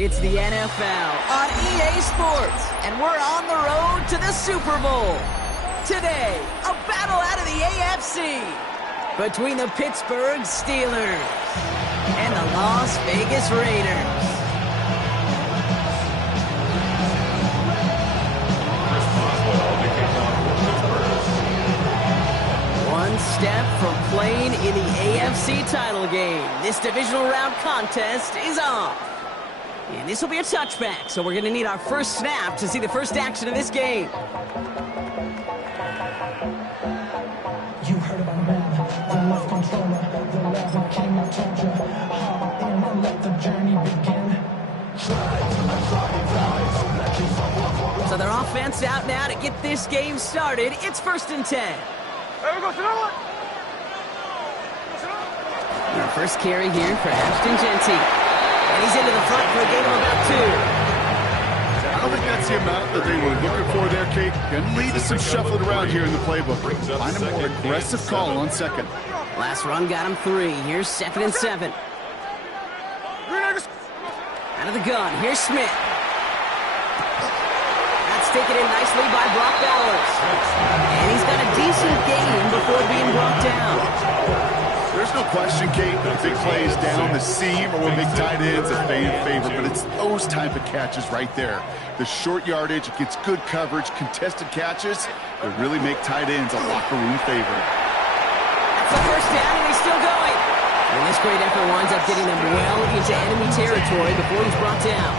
It's the NFL on EA Sports, and we're on the road to the Super Bowl. Today, a battle out of the AFC between the Pittsburgh Steelers and the Las Vegas Raiders. One step from playing in the AFC title game. This divisional round contest is on. And this will be a touchback, so we're going to need our first snap to see the first action of this game. You heard about man, the love controller, the love king, I told you. Hop in and let the journey begin. So their offense out now to get this game started. It's 1st and 10. Our first carry here for Ashton Jeanty. And he's into the front for a gain of about 2. I don't think that's the amount that they were looking for there, Kate. Going to lead to some shuffling around here in the playbook. Find a more aggressive call on second. Last run got him 3. Here's 2nd and 7. Out of the gun, here's Smith. That's taken in nicely by Brock Bowers. And he's got a decent gain before being brought down. There's no question, Kate, that big plays down the seam or will make tight ends a fan favorite, but it's those type of catches right there. The short yardage, it gets good coverage, contested catches that really make tight ends a locker room favorite. That's the first down, and he's still going. And this great effort winds up getting them well into enemy territory before he's brought down.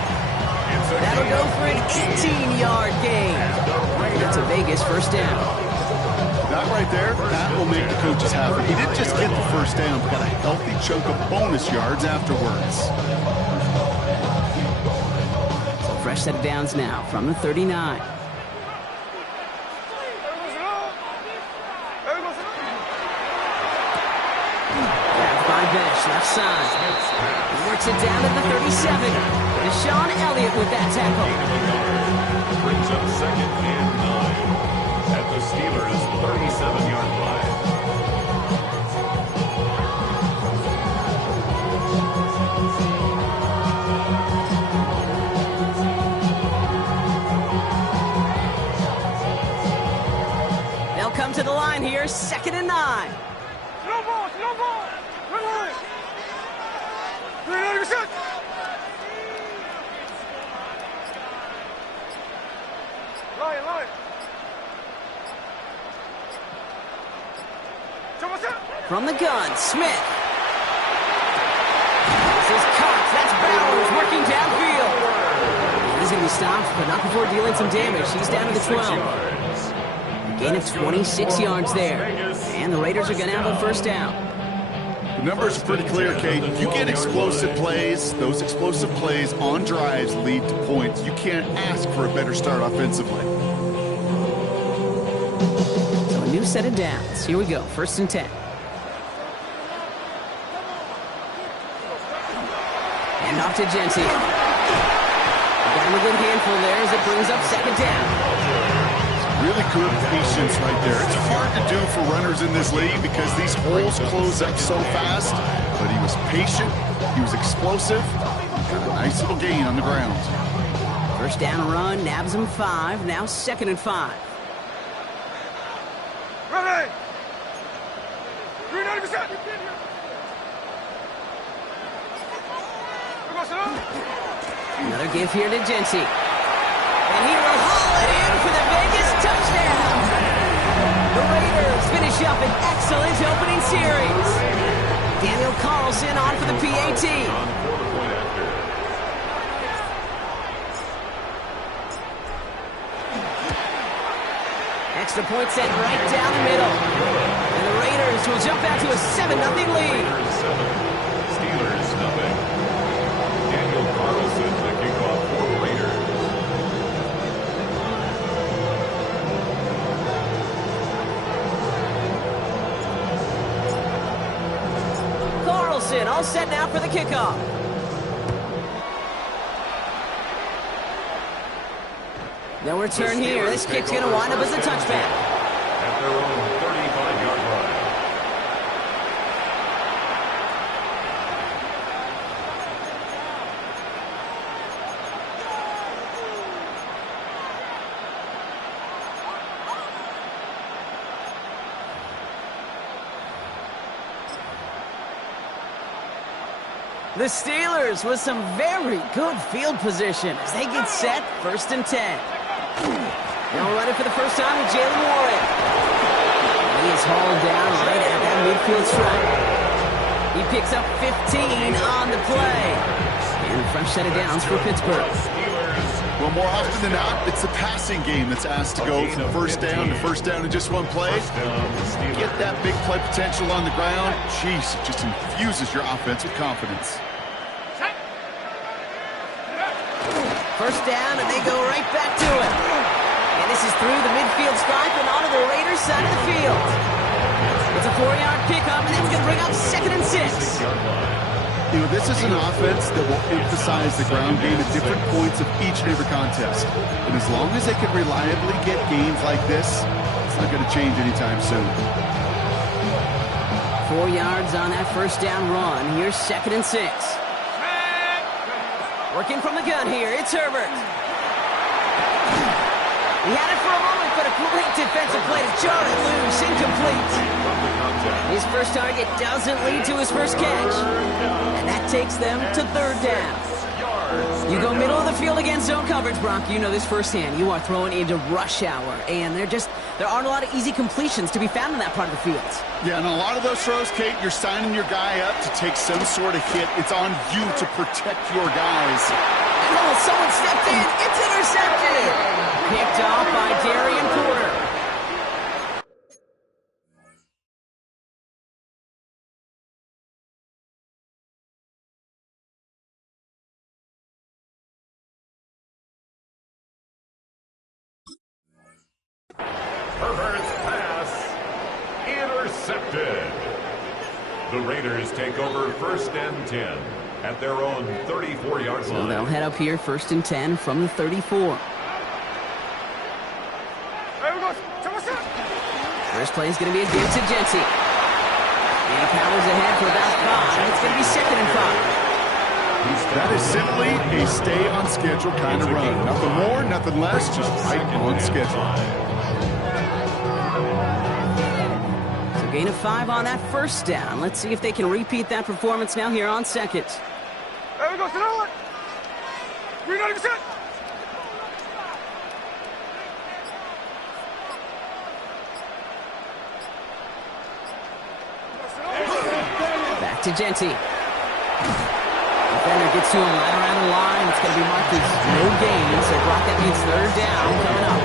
That'll go for an 18-yard gain. It's a Vegas first down. That right there, that will make the coaches happy. He didn't just get the first down, but got a healthy chunk of bonus yards afterwards. So fresh set of downs now from the 39. Grabbed by Besh, left side. He works it down at the 37. Deshaun Elliott with that tackle. Brings up 2nd and 9. At the Steelers' 37-yard line. They'll come to the line here, 2nd and 9. Slow ball, slow ball. Line. From the gun, Smith. This is Cox. That's Bowers working downfield. He's going to be stopped, but not before dealing some damage. He's down to the 12. A gain of 26 yards there. And the Raiders are going to have a first down. The numbers are pretty clear, Kate. If you get explosive plays, those explosive plays on drives lead to points. You can't ask for a better start offensively. So a new set of downs. Here we go, 1st and 10. And off to Jeanty. Got him a good handful there as it brings up 2nd down. Really good patience right there. It's hard to do for runners in this league because these holes close up so fast, but he was patient, he was explosive, got a nice little gain on the ground. First down run, nabs him 5, now 2nd and 5. Ready! 390%! Another give here to Jeanty. And he will haul it in for the Vegas touchdown. The Raiders finish up an excellent opening series. Daniel Carlson on for the PAT. Extra point set right down the middle. And the Raiders will jump out to a 7-0 lead. Steelers 0. Daniel Carlson, the kickoff for the Raiders. Carlson all set now for the kickoff. No return here. This kick's going to wind up as a touchback. At their own 35-yard line. The Steelers with some very good field position as they get set, 1st and 10. Now running for the first time with Jaylen Warren. He is hauled down right at that midfield stripe. He picks up 15 on the play. And a fresh set of downs for Pittsburgh. Well, more often than not, it's the passing game that's asked to go from first down to first down in just one play. Get that big play potential on the ground. Jeez, it just infuses your offense with confidence. First down, and they go right back to it. And this is through the midfield stripe and onto the Raiders side of the field. It's a 4-yard pickup, and it's going to bring up 2nd and 6. You know, this is an offense that will emphasize the ground game at different points of each and every contest. And as long as they can reliably get gains like this, it's not going to change anytime soon. 4 yards on that first down run. Here's 2nd and 6. Working from the gun here, it's Herbert. He had it for a moment, but a great defensive play to jar it loose, incomplete. His first target doesn't lead to his first catch, and that takes them to 3rd down. You go middle of the field against zone coverage, Brock. You know this firsthand. You are throwing into rush hour, and there aren't a lot of easy completions to be found in that part of the field. Yeah, and a lot of those throws, Kate, you're signing your guy up to take some sort of hit. It's on you to protect your guys. Oh, someone stepped in. It's intercepted. Picked off by Darian Porter. Herbert's pass intercepted. The Raiders take over 1st and 10 at their own 34-yard So line. they'll head up here 1st and 10 from the 34. First play is going to be against Genty. And he powers ahead for about 5. It's going to be 2nd and 5. That is simply a stay on schedule kind of run. Nothing more, nothing less, just right on schedule. So gain of 5 on that first down. Let's see if they can repeat that performance now here on 2nd. There we go, sit on it. We're not even set. Back to Genty. Defender gets to him right around the line. It's going to be marked as no gain. So Brock, that means 3rd down coming up.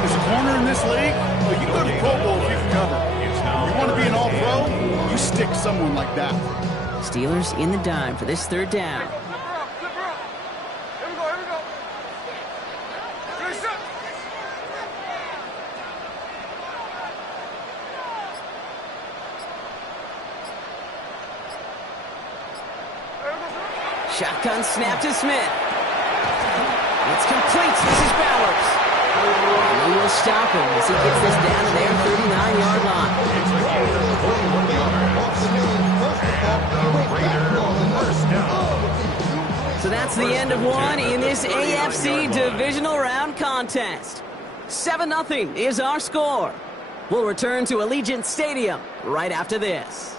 There's a corner in this league, but you go to Pro Bowl if you can cover. You want to be an all-pro, you stick someone like that. Steelers in the dime for this 3rd down. Flip her up. Here we go, here we go. Good set. Shotgun snap to Smith. It's complete. This is Bowers. And he will stop him as he gets this down to their 39-yard line. So that's the end of one in this AFC divisional round contest. 7-0 is our score. We'll return to Allegiant Stadium right after this.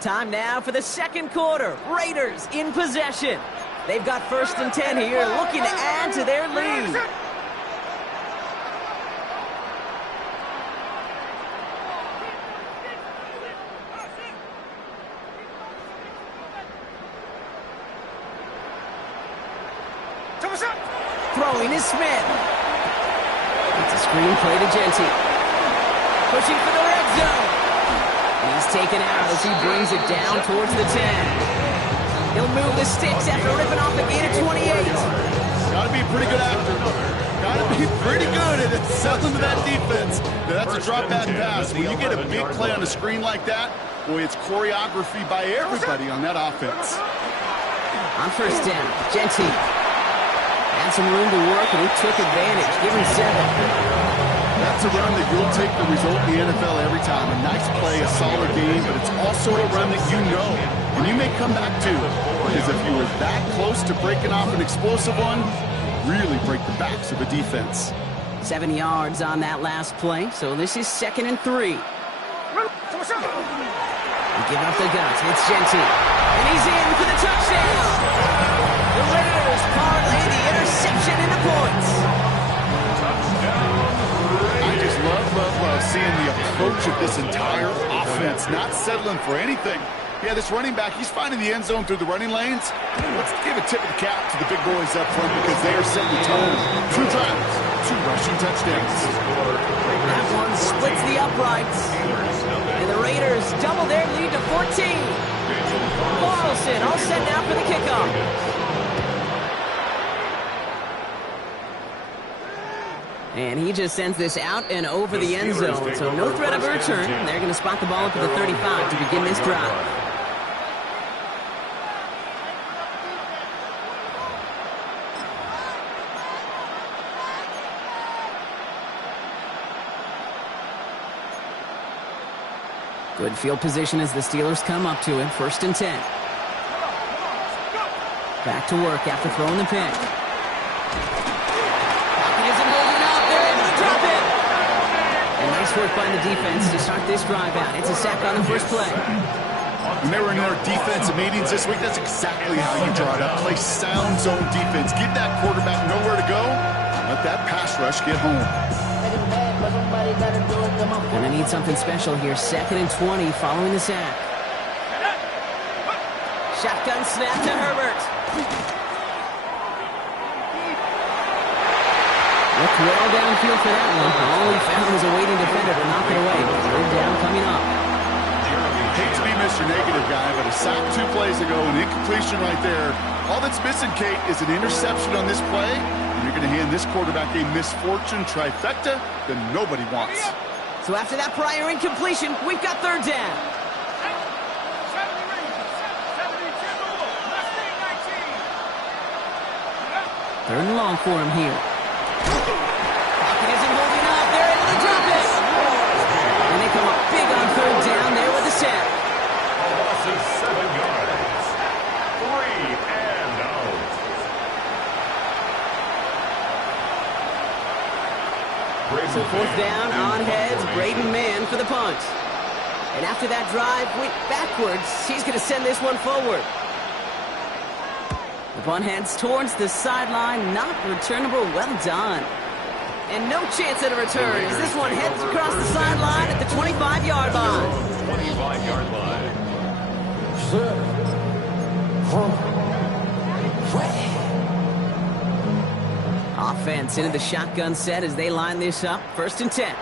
Time now for the 2nd quarter. Raiders in possession. They've got 1st and 10 here, looking to add to their lead. Throwing is Smith. It's a screen play to Genty. Pushing for the red zone. He's taken out as he brings it down towards the 10. He'll move the sticks after ripping off a gain of 28. Gotta be a pretty good actor. Gotta be pretty good at selling to that defense. That's a drop back pass. When you get a big play on a screen like that, boy, it's choreography by everybody on that offense. On 1st down, Genty had some room to work, and he took advantage. Give him 7. That's a run that you'll take the result in the NFL every time. A nice play, a solid game, but it's also a run that you know, and you may come back to. Because if you were that close to breaking off an explosive one, really break the backs of the defense. 7 yards on that last play, so this is 2nd and 3. Give up the guts. It's Jeanty. And he's in for the touchdown. The Raiders parlay the interception into points. I just love seeing the approach of this entire offense, not settling for anything. Yeah, this running back, he's finding the end zone through the running lanes. Let's give a tip of the cap to the big boys up front because they are setting the tone. 2 drives, 2 rushing touchdowns. That one splits the uprights. And the Raiders double their lead to 14. Carlson all set now for the kickoff. And he just sends this out and over the end zone. So no threat of a return. They're going to spot the ball up at the 35 to begin this drive. Good field position as the Steelers come up to it. 1st and 10. Back to work after throwing the pick. Pocket isn't holding up. They're able to drop it. And nice work by the defense to start this drive out. It's a sack on the first play. When they were in their defensive meetings this week, that's exactly how you draw it up. Play sound zone defense. Give that quarterback nowhere to go. Let that pass rush get home. Gonna need something special here. 2nd and 20 following the sack. Shotgun snap to Herbert. Looked well downfield for that one. All he found was a waiting defender to knock it away. 3rd down coming up. Hate to be Mr. Negative guy, but a sack 2 plays ago, an incompletion right there. All that's missing, Kate, is an interception on this play. And you're going to hand this quarterback a misfortune trifecta that nobody wants. So after that prior incompletion, we've got 3rd down. 3rd and long for him here. Pocket isn't holding up. They're able to drop it. And they come up big on 3rd down there with the sack. Loss of 7 yards. 3 and out. So 4th down on heads. Braden Mann for the punt. And after that drive went backwards, he's going to send this one forward. The punt heads towards the sideline. Not returnable. Well done. And no chance at a return as this one heads across the sideline at the 25-yard line. 25-yard line. Offense into the shotgun set as they line this up. 1st and 10.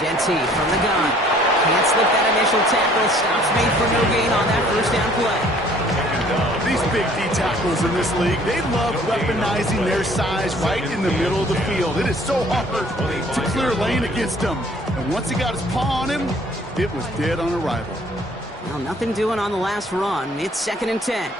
Jeanty from the gun. Can't slip that initial tackle. Stops made for no gain on that 1st down play. These big D tackles in this league, they love weaponizing their size right in the middle of the field. It is so hard to clear lane against them. And once he got his paw on him, it was dead on arrival. Well, nothing doing on the last run. It's 2nd and 10.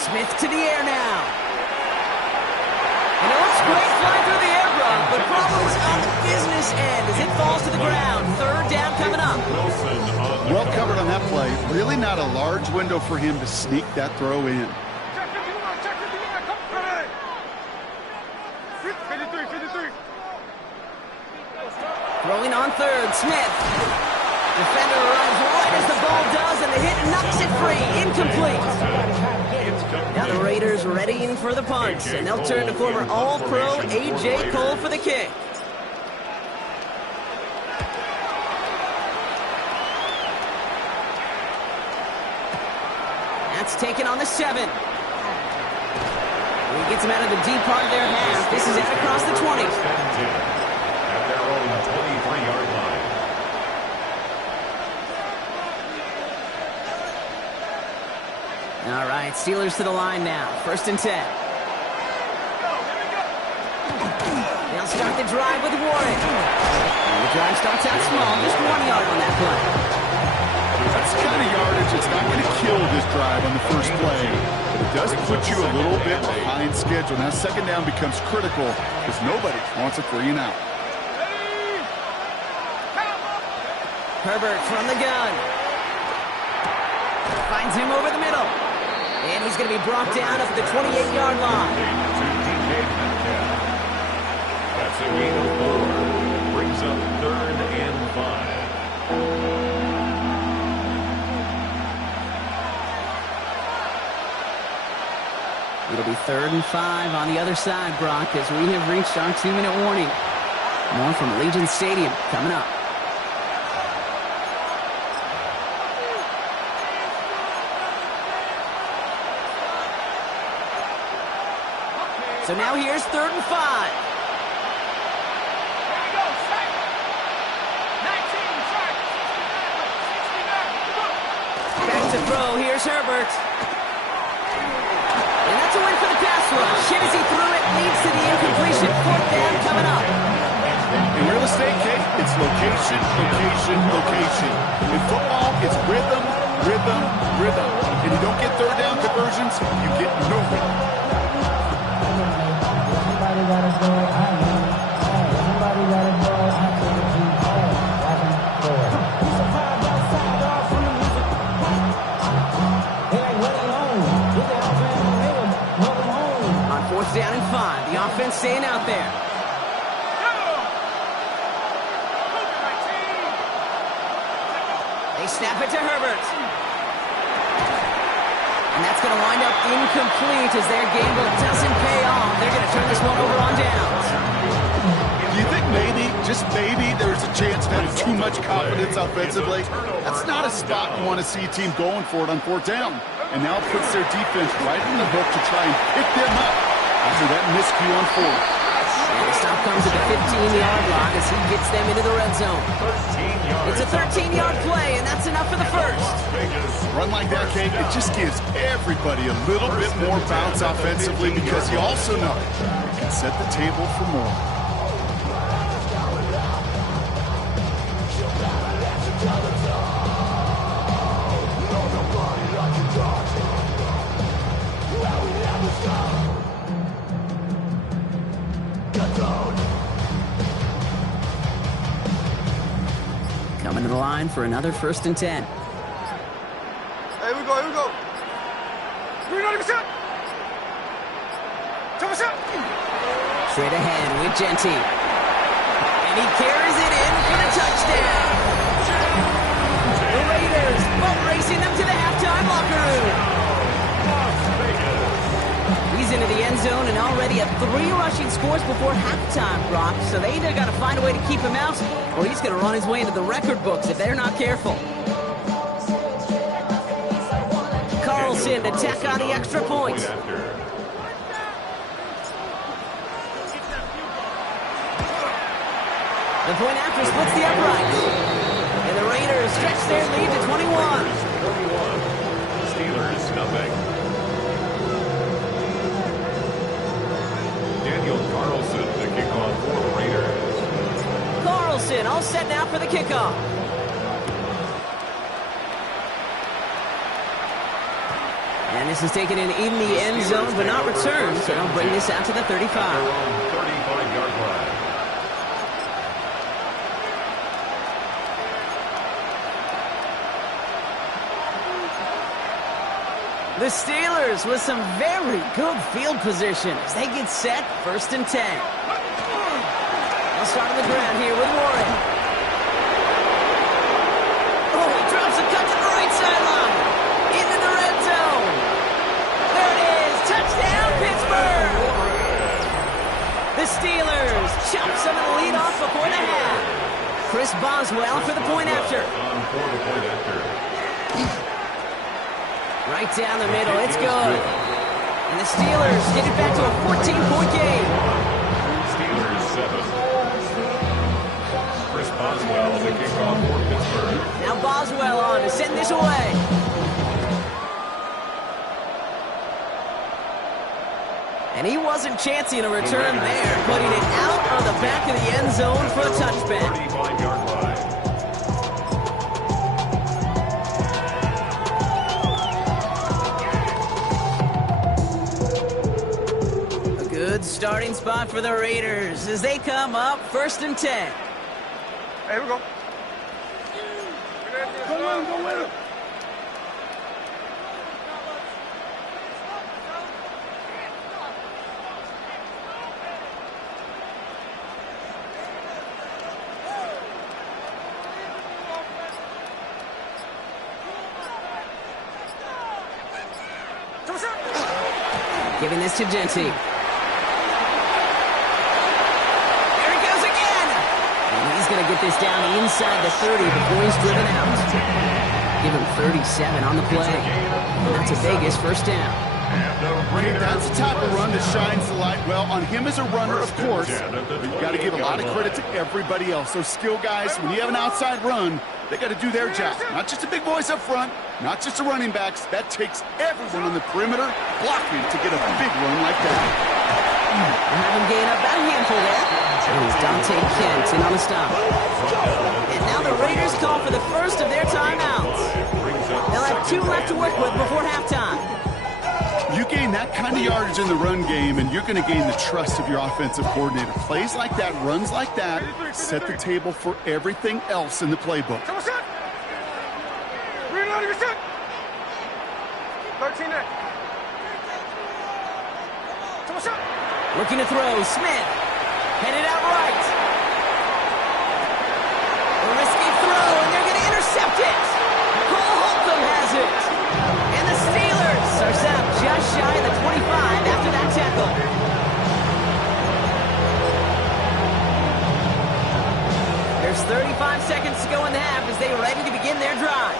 Smith to the air now. And it looks great flying through the air, Brock, but problems on the business end as it falls to the ground. 3rd down coming up. Well covered on that play. Really not a large window for him to sneak that throw in. Throwing on 3rd, Smith. Defender runs right as the ball does, and the hit knocks it free. Incomplete. Now the Raiders readying for the punt, and they'll turn to former All-Pro A.J. Cole for the kick. That's taken on the 7. He gets him out of the deep part of their half. This is out across the 20. At their own 23-yard line. right, Steelers to the line now. 1st and 10. They'll start the drive with Warren. And the drive starts out small, just 1 yard on that play. That's the kind of yardage that's not going to kill this drive on the first play. But it does put you a little bit behind schedule. Now 2nd down becomes critical because nobody wants a 3 and out. Herbert from the gun. Finds him over the middle. And he's going to be brought down up the 28-yard line. To DK Metcalf. That's a gain of 4. Brings up 3rd and 5. It'll be 3rd and 5 on the other side, Brock, as we have reached our 2-minute warning. More from Legion Stadium coming up. So now here's 3rd and 5. Back to throw. Here's Herbert. And that's a win for the pass rush. Hit as he threw it, leads to the incompletion. 4th down coming up. In real estate, Kate, it's location, location, location. In football, it's rhythm, rhythm, rhythm. If you don't get 3rd down conversions, you get nowhere. Somebody gotta go, I know. Somebody gotta go, I can't keep on. We survived outside all from the music. They ain't running home. Get the offense and they were running home. On 4th down and 5, the offense staying out there. They snap it to Herbert. And that's going to wind up incomplete as their gamble doesn't pay off. They're going to turn this one over on downs. Do you think maybe, just maybe, there's a chance of having too much confidence offensively? That's not a spot you want to see a team going for it on 4th down. And now it puts their defense right in the hook to try and pick them up after that miscue on 4th. And the stop comes at the 15-yard line as he gets them into the red zone. It's a 13-yard play, and that's enough for the first. Run like that, Kate, it just gives everybody a little bit more bounce offensively because you also know it can set the table for more. Coming to the line for another 1st and 10. Here we go. Green on the shot. Top shot. Straight ahead with Genty. And he carries it in for the touchdown. The Raiders boat racing them to the halftime locker room. He's into the end zone and already at 3 rushing scores before halftime, Brock. So they either got to find a way to keep him out or he's going to run his way into the record books if they're not careful. Carlson to tack on the extra point. The point after splits the uprights. And the Raiders stretch their lead to 21. 41. Steelers, nothing. Daniel Carlson to kick off for the Raiders. Carlson all set now for the kickoff. And this is taken in the end zone, but not returned, so they'll bring this out to the 35. 35-yard line. The Steelers with some very good field position as they get set, 1st and 10. They'll start on the ground here with Warren. Oh, he drops a cut to the right sideline. Into the red zone. There it is. Touchdown, Pittsburgh. The Steelers chop some of the lead off before the half. Chris Boswell for the point after. On for the point after. Right down the middle, it's good. And the Steelers get it back to a 14-point game. Steelers 7. Chris Boswell to kick off for Pittsburgh. Now Boswell on to send this away. And he wasn't chancing a return there, putting it out on the back of the end zone for a touchback. 35-yard line. A good starting spot for the Raiders as they come up 1st and 10. Hey, here we go. Go with him. Giving this to Genty. There he goes again! And he's going to get this down inside the 30 before he's driven out. Give him 37 on the play. And that's a Vegas first down. That's the type of run that shines the light well on him as a runner, of course. But you got to give a lot of credit to everybody else. Those skill guys, when you have an outside run, they got to do their job. Not just the big boys up front, not just the running backs. That takes everyone on the perimeter blocking to get a big run like that. Have him gain up about a handful there. And it's Dante Kent in on the stop. And now the Raiders call for the first of their timeouts. They'll have 2 left to work with before halftime. You gain that kind of yardage in the run game, and you're going to gain the trust of your offensive coordinator. Plays like that, runs like that, set the table for everything else in the playbook. Come on, set. Reload your set. 13 there. Come on, set. Looking to throw, Smith. Headed out right. A risky throw, and they're going to intercept it. Cole Holcomb has it. And the Steelers are set up just shy of the 25 after that tackle. There's 35 seconds to go in the half as they are ready to begin their drive.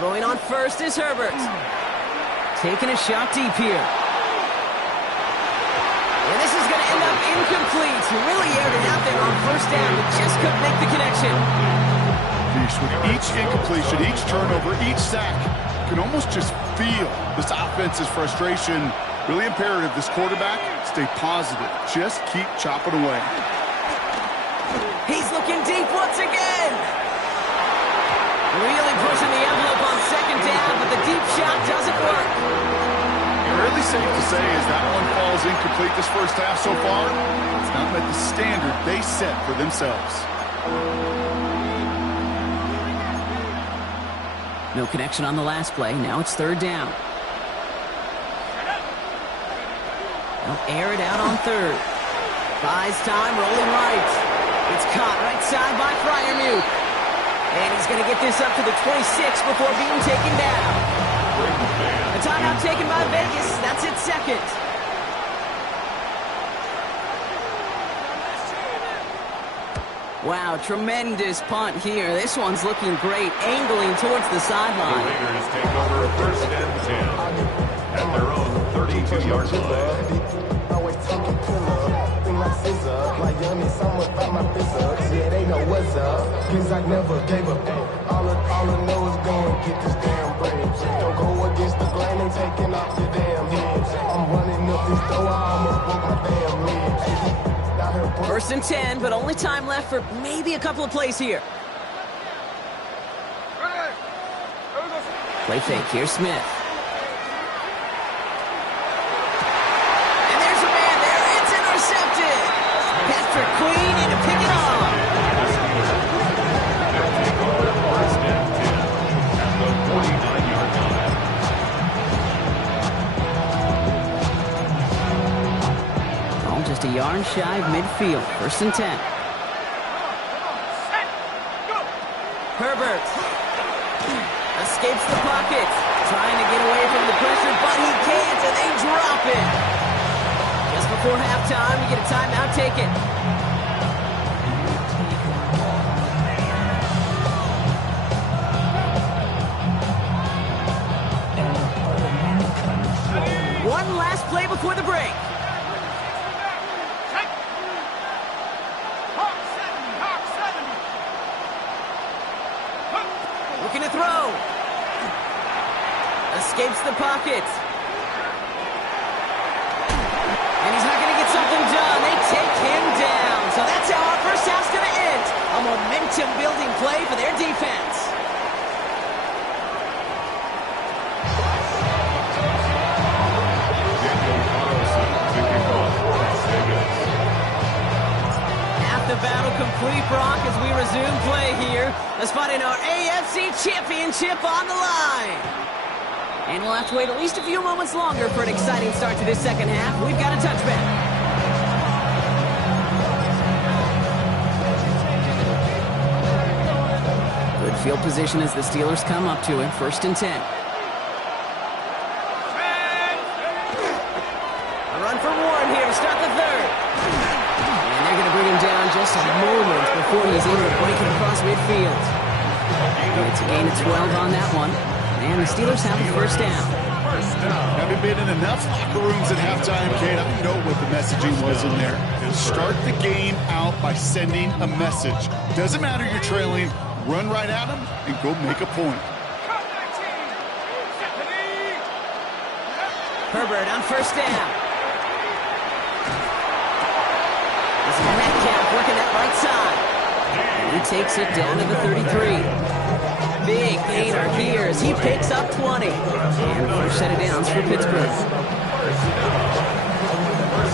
Throwing on first is Herbert. Taking a shot deep here. And this is going to end up incomplete. He really aired it out there on first down, but just couldn't make the connection. With each incompletion, each turnover, each sack, you can almost just feel this offense's frustration. Really imperative, this quarterback, stay positive. Just keep chopping away. He's looking deep once again. Really pushing the envelope on second down, but the deep shot doesn't work. Really safe to say as that one falls incomplete this first half so far, it's not met the standard they set for themselves. No connection on the last play. Now it's 3rd down. They'll air it out on 3rd. Buys time, rolling right. It's caught right side by Freiermuth. And he's going to get this up to the 26 before being taken down. A timeout taken by Vegas. That's its 2nd. Wow, tremendous punt here. This one's looking great, angling towards the sideline. The Raiders take over 1st and 10 at their own 32-yard line. Always talking killer, thing like scissor, like yummy, someone about my pizza. Yeah, they know what's up, cause I never gave up. All I know is go and get this damn bread. Don't go against the grain and taking off your damn head. I'm running up this door, I almost broke my damn leg. 1st and 10, but only time left for maybe a couple of plays here. Play fake, here's Smith. And there's a man there, it's intercepted. Patrick Queen in to pick it off. Take over 1st and 10 at the 49-yard line. Just a yard shy of midfield. 1st and 10. Herbert escapes the pocket. Trying to get away from the pressure, but he can't, and they drop it. Just before halftime, we get a timeout taken. One last play before the break. Looking to throw. Escapes the pocket. And he's not going to get something done. They take him down. So that's how our first half's going to end. A momentum-building play for their defense. Half the battle complete, Brock, as we resume play here. Let's find in our AFC Championship on the line. And we'll have to wait at least a few moments longer for an exciting start to this second half. We've got a touchback. Good field position as the Steelers come up to it. 1st and 10. A run for Warren here to start the third. And they're going to bring him down just a moment before he's able to break it across midfield. And it's a gain of 12 on that one. And the Steelers have a first down. Having been in enough locker rooms at halftime, Kate, I know what the messaging was in there. Start the game out by sending a message. Doesn't matter you're trailing, run right at them and go make a point. Herbert on first down. This is Metcalf working that right side. And he takes it down to the 33. Big gainer here as he picks up 20. And first set of downs for Pittsburgh. First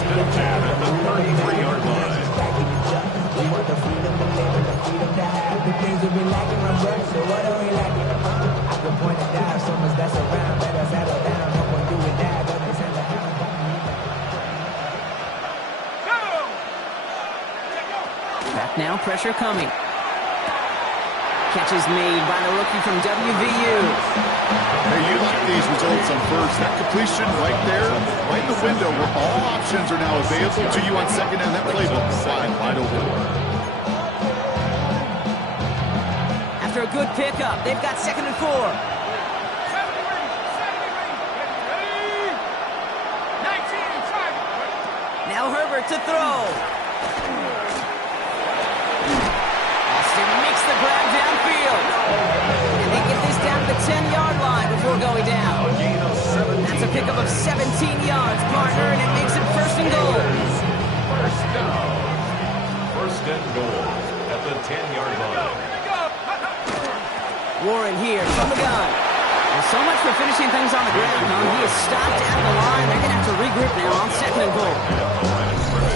and 10 at the 33-yard line. We want the freedom to live and the freedom to have. The things that we lacking, my brother, so what are we lacking? I can point it down, so much that's around. Better settle down, no one do it now. Don't they send the hound? Back now, pressure coming. Catch is made by the rookie from WVU. Hey, you like these results on first. That completion right there, right in the window where all options are now available to you on second down. That playbook is wide open. After a good pickup, they've got 2nd and 4. Now Herbert to throw. Makes the grab downfield. And they get this down to the 10-yard line before going down. That's a pickup of 17 yards, partner, and it makes it 1st and goal. First down. 1st and goal at the 10-yard line. Warren here from the gun. And so much for finishing things on the ground, huh? He is stopped at the line. They're going to have to regroup now on 2nd and goal.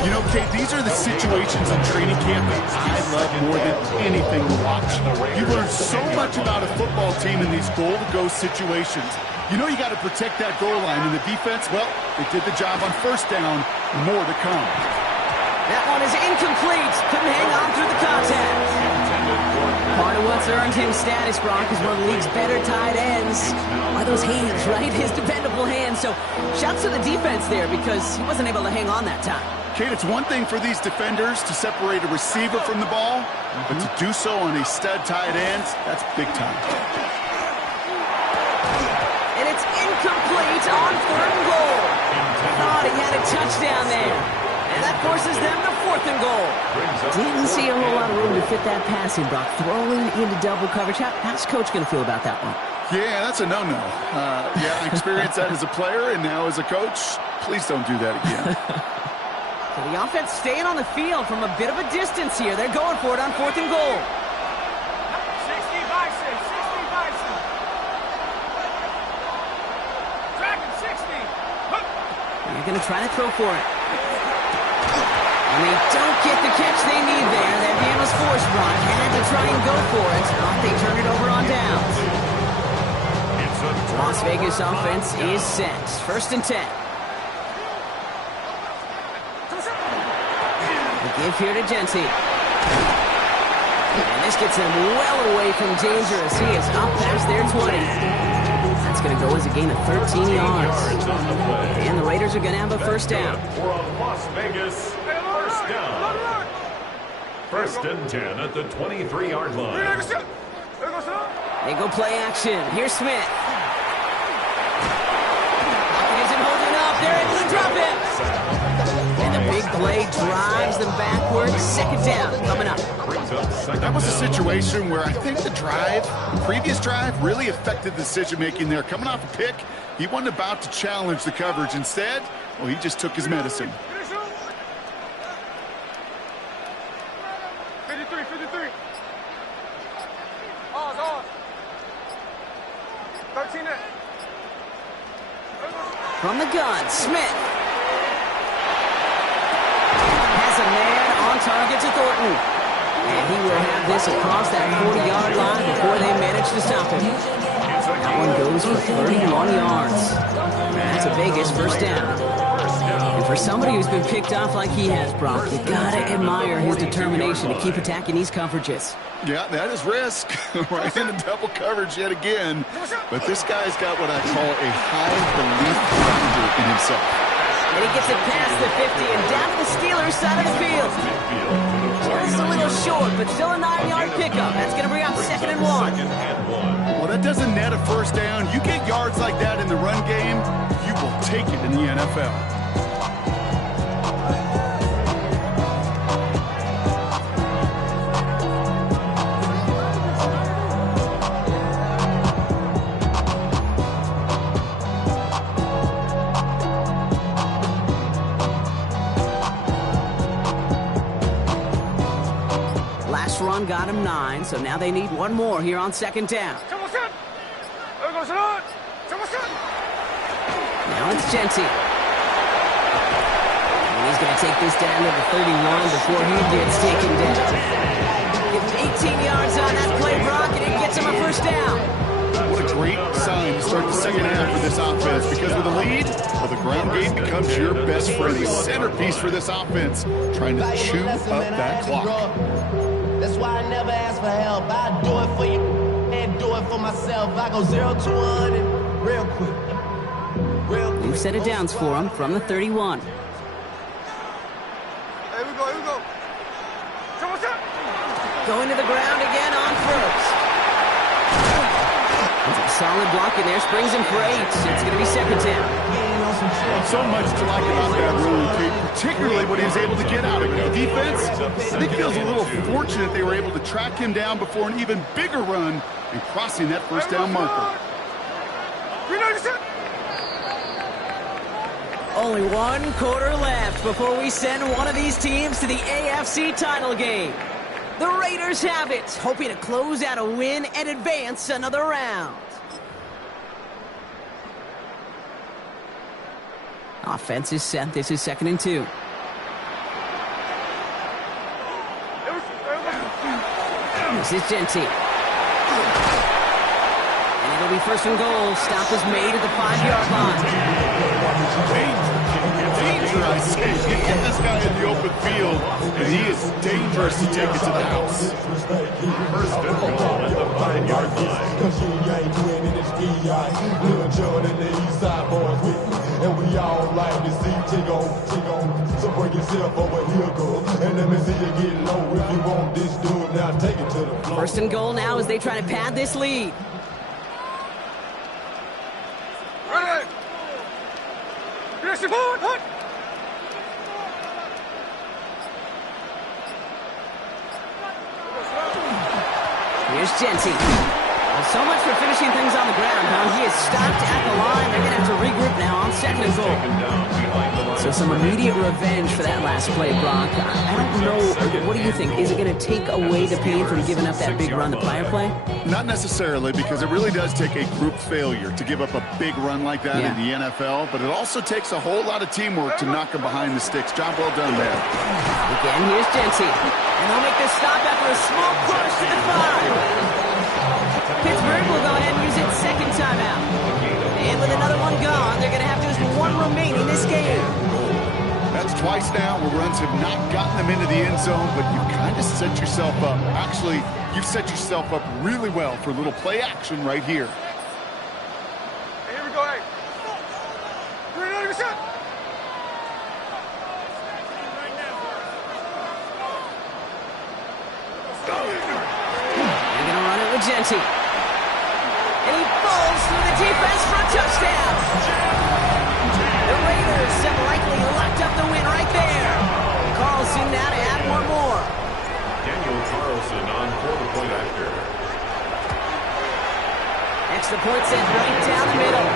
You know, Kate, these are the situations in training camp that I love more than anything to watch. You learn so much about a football team in these goal-to-go situations. You know you got to protect that goal line, and the defense, well, they did the job on first down. More to come. That one is incomplete. Couldn't hang on through the contact. Part of what's earned him status, Brock, is one of the league's better tight ends. Are those hands, right? His dependable hands. So shouts to the defense there because he wasn't able to hang on that time. Kate, it's one thing for these defenders to separate a receiver from the ball, but to do so on a stud tight end, that's big time. And it's incomplete on 3rd and goal. Thought he had a touchdown there. And that forces them to 4th and goal. Didn't see a whole lot of room to fit that passing, Brock. Throwing into double coverage. How's Coach going to feel about that one? Yeah, that's a no-no. Yeah, I experienced that as a player and now as a coach. Please don't do that again. So the offense staying on the field from a bit of a distance here. They're going for it on 4th and goal. 60 Bison, 60 Bison. Tracking 60. They're going to try to throw for it. And they don't get the catch they need there. That man was forced, Brock. Had to try and go for it. They turn it over on downs. Las Vegas offense is set. 1st and 10. Give here to Genty. And this gets them well away from danger as he is up past their 20. That's going to go as a gain of 13 yards. And the Raiders are going to have a first down. For a Las Vegas first down. 1st and 10 at the 23-yard line. They go play action. Here's Smith. He isn't holding up. They're able to drop him. And the big play drives them backwards. Second down coming up. That was a situation where I think the previous drive, really affected the decision-making there. Coming off a pick, he wasn't about to challenge the coverage. Instead, well, he just took his medicine. 53. Ours. 13 net. From the gun, Smith. Has a man on target to Thornton. And he will have this across that 40-yard line before they manage to stop him. That one goes for 31 yards. That's a Vegas first down. And for somebody who's been picked off like he has, Brock, you gotta admire his determination to keep attacking these coverages. Yeah, that is risk. Right into double coverage yet again. But this guy's got what I call a high belief factor in himself. And he gets it past the 50 and down to the Steelers' side of the field. Just a little short, but still a 9-yard pickup. That's going to bring up 2nd and 1. Well, that doesn't net a first down. You get yards like that in the run game, you will take it in the NFL. Run got him 9, so now they need one more here on 2nd down. Now it's Genty. And he's going to take this down to the 31 before he gets taken down. Gives 18 yards on that play, Brock, and it gets him a first down. What a great sign to start the second half for this offense, because with a lead, well, the ground game becomes your best friend, the centerpiece for this offense, trying to chew up that clock. That's why I never ask for help. I do it for you and do it for myself. I go 0 to 100 real quick. New set of downs for him from the 31. Here we go. Going to the ground again on first. That's a solid block in there. Springs him for 8. It's going to be 2nd down. So much to like about that run, particularly when he was able to get out of it. The defense, I think, feels a little fortunate they were able to track him down before an even bigger run and crossing that first down marker. Only 1 quarter left before we send one of these teams to the AFC title game. The Raiders have it, hoping to close out a win and advance another round. Offense is set. This is 2nd and 2. This is Genty. And it'll be 1st and goal. Stop is made at the 5-yard line. Danger, I say. You get this guy in the open field, and he is dangerous to take it to the house. 1st and goal at the 5-yard line. And we all like to see Chigo. So bring yourself over here, girl. And let me see you get low. If you want this dude, now take it to the floor. 1st and goal now as they try to pad this lead. Ready. Here's Genty. Well, so much for finishing things on the ground, huh? He is stopped at the line. They're going to have to regroup now on 2nd and goal. So some immediate revenge for that last play, Brock. I don't know. What do you think? Is it going to take away the pain from giving up that big run the prior play? Not necessarily, because it really does take a group failure to give up a big run like that in the NFL, but it also takes a whole lot of teamwork to knock them behind the sticks. Job well done there. Again, here's Genty. And they'll make this stop after a small push to the 5. Pittsburgh will go ahead and use its 2nd timeout. And with another one gone, they're going to have just 1 remaining this game. That's twice now where runs have not gotten them into the end zone, but you've kind of set yourself up. Actually, you've set yourself up really well for a little play action right here. Here we go, hey. 390%. They're going to run it with Genty. And he falls through the defense for a touchdown. The Raiders have likely locked up the win right there. Carlson on for the point after. Extra point sent right down the middle.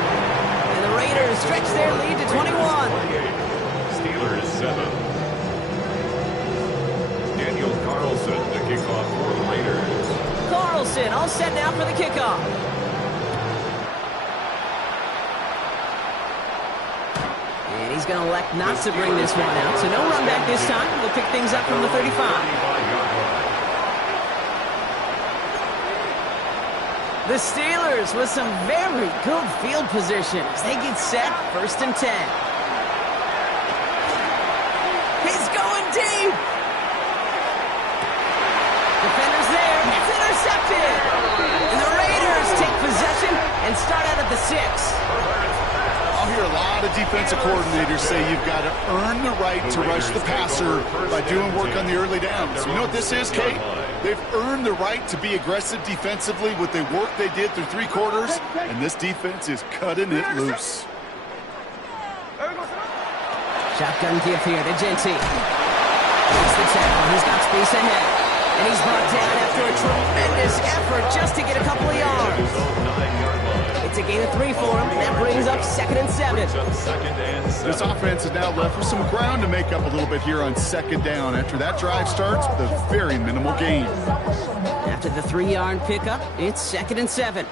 And the Raiders stretch their lead to 21. 28. Steelers 7. Daniel Carlson, the kickoff for the Raiders. Carlson all set now for the kickoff. And he's going to elect not to bring this one out. So no run back this time. We'll pick things up from the 35. 35-yard line. The Steelers with some very good field position as they get set, 1st and 10. He's going deep. Defenders there. It's intercepted. And the Raiders take possession and start out at the 6. I'll hear a lot of defensive coordinators say you've got to earn the right to rush the passer by doing work on the early downs. You know what this is, Kate? They've earned the right to be aggressive defensively with the work they did through 3 quarters, and this defense is cutting it loose. Shotgun give here to Genty. He's the tackle. He's got space ahead. And he's brought down after a tremendous effort just to get a couple of yards. It's a gain of 3 for him. That brings up 2nd and 7. This offense is now left with some ground to make up a little bit here on 2nd down after that drive starts with a very minimal gain. After the 3-yard pickup, it's 2nd and 7.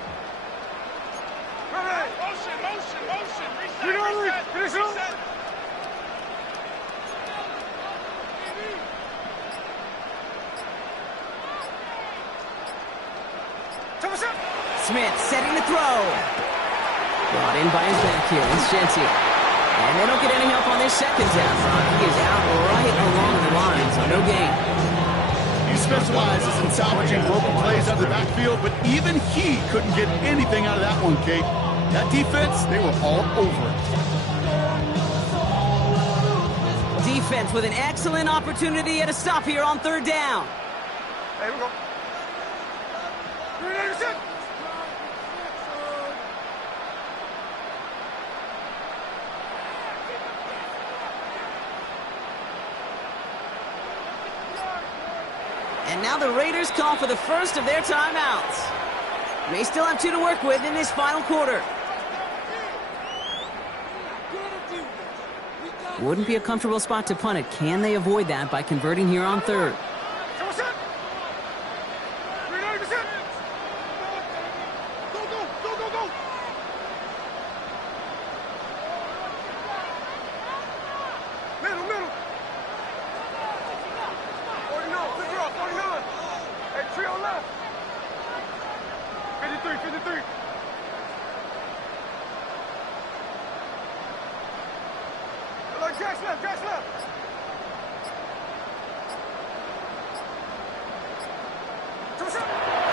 Smith setting the throw. Brought in by his back here. It's Genty. And they don't get any help on this 2nd down. He is out right along the line, so no gain. He specializes in salvaging broken plays out of the backfield, but even he couldn't get anything out of that one, Kate. That defense, they were all over it. Defense with an excellent opportunity at a stop here on 3rd down. Hey, we go. And now the Raiders call for the first of their timeouts. They still have 2 to work with in this final quarter. Wouldn't be a comfortable spot to punt it. Can they avoid that by converting here on 3rd?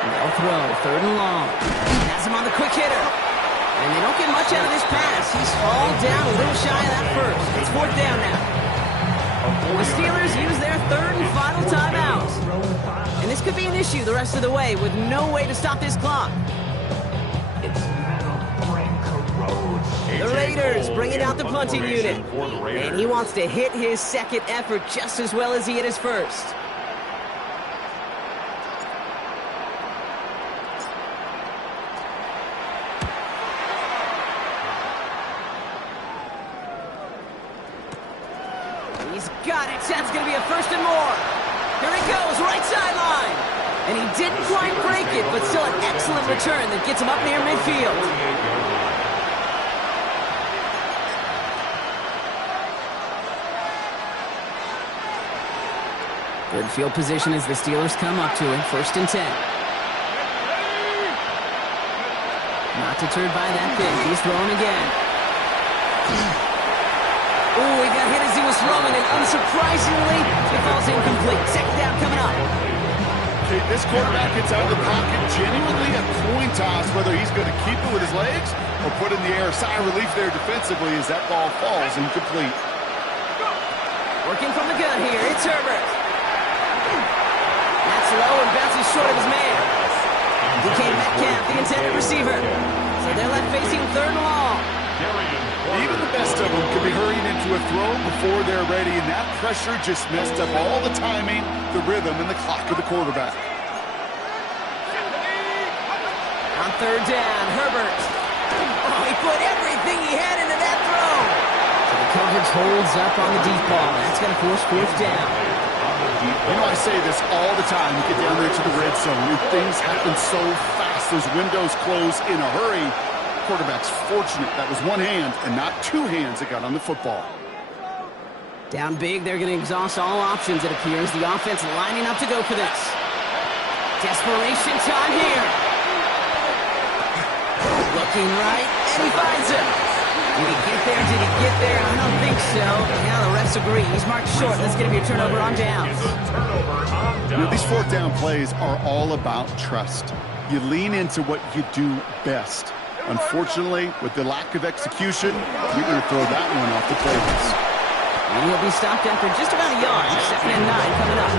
They'll throw, 3rd and long. Has him on the quick hitter. And they don't get much out of this pass. He's hauled down a little shy of that first. It's 4th down now. The Steelers use their 3rd and final timeout. And this could be an issue the rest of the way with no way to stop this clock. The Raiders bringing out the punting unit. And he wants to hit his 2nd effort just as well as he hit his 1st. He's got it. That's going to be a 1st and more. Here he goes, right sideline. And he didn't quite break it, but still an excellent return that gets him up near midfield. Good field position as the Steelers come up to it. 1st and 10. Not deterred by that pitch. He's throwing again. Oh, he got hit as he was throwing, and unsurprisingly, it falls incomplete. 2nd down coming up. Okay, this quarterback gets out of the pocket, genuinely a coin toss whether he's going to keep it with his legs or put in the air. Sigh of relief there defensively as that ball falls incomplete. Working from the gun here, it's Herbert. That's low and bounces short of his man. DK Metcalf, the intended receiver. So they're left facing 3rd and long. Even the best of them could be hurrying into a throw before they're ready, and that pressure just messed up all the timing the rhythm and the clock of the quarterback. On third down, Herbert. Oh, he put everything he had into that throw. So the coverage holds up on the deep ball. That's going to force fourth down. You know, I say this all the time. You get down there to the red zone, and things happen so fast. Those windows close in a hurry. Quarterback's fortunate that was one hand and not two hands that got on the football. Down big, they're going to exhaust all options, it appears. The offense lining up to go for this. Desperation time here. Looking right, and he finds him. Did he get there? Did he get there? I don't think so. Yeah, the refs agree. He's marked short. That's going to be a turnover on downs. You know, these fourth down plays are all about trust. You lean into what you do best. Unfortunately, with the lack of execution, you're going to throw that one off the tables. And he'll be stopped after just about a yard. 2nd and 9 coming up.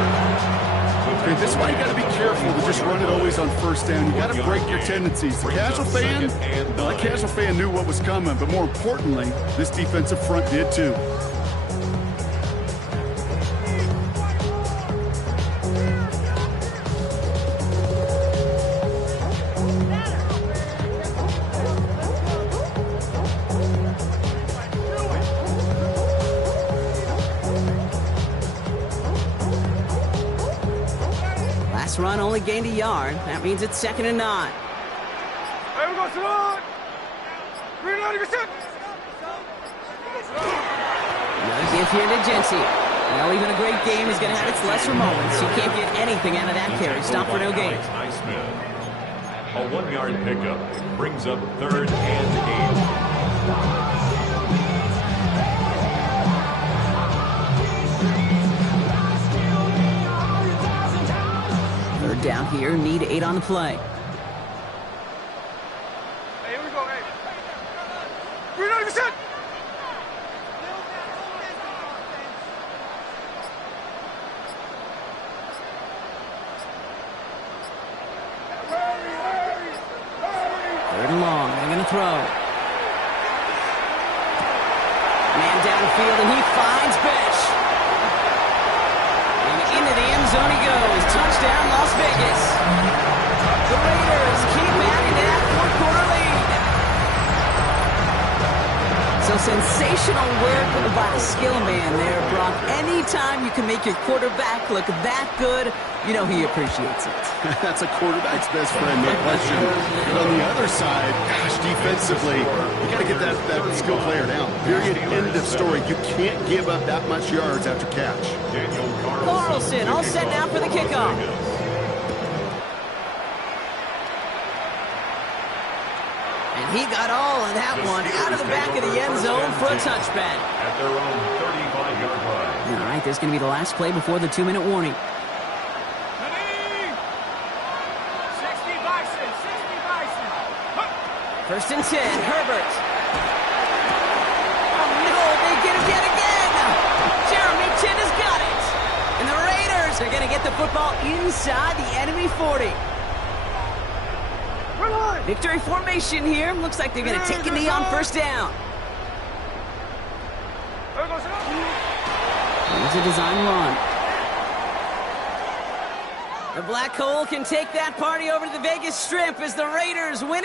Okay, this is why you got to be careful to just run it always on first down. You got to break your tendencies. The casual fan knew what was coming, but more importantly, this defensive front did too. Run only gained a yard. That means it's 2nd and 9. Hey, we go, Salon! Reloading your shit! Another give here to Jency. Well, even a great game is going to have its lesser moments. You can't get anything out of that carry. Stop for no gain. A 1-yard pickup brings up 3rd and 8. Down here, need 8 on the play. Hey, here we go, hey. Reloading your shit! Third and long, they're going to throw. Man downfield, and he finds Besh. And into the end zone he goes. Touchdown, Las Vegas. The Raiders keep adding to that fourth-quarter lead. So sensational work by the skill man there, Brock. Anytime you can make your quarterback look that good, you know he appreciates it. That's a quarterback's best friend, no question. But on the other side, gosh, defensively, you got to get that skill player down. Period. End of story. You can't give up that much yards after catch. Carlson all set now for the kickoff. And he got all of that one out of the back of the end zone for a touchback. At their own 35-yard line. All right, this is going to be the last play before the 2-minute warning. 60 Bison, 60 Bison. First and 10, Herbert. Oh, no, they get it yet again. Jeremy Chinn has got it. And the Raiders are going to get the football inside the enemy 40. Victory formation here. Looks like they're going to take a knee on first down. Here's a design run. The Black Hole can take that party over to the Vegas Strip as the Raiders win it.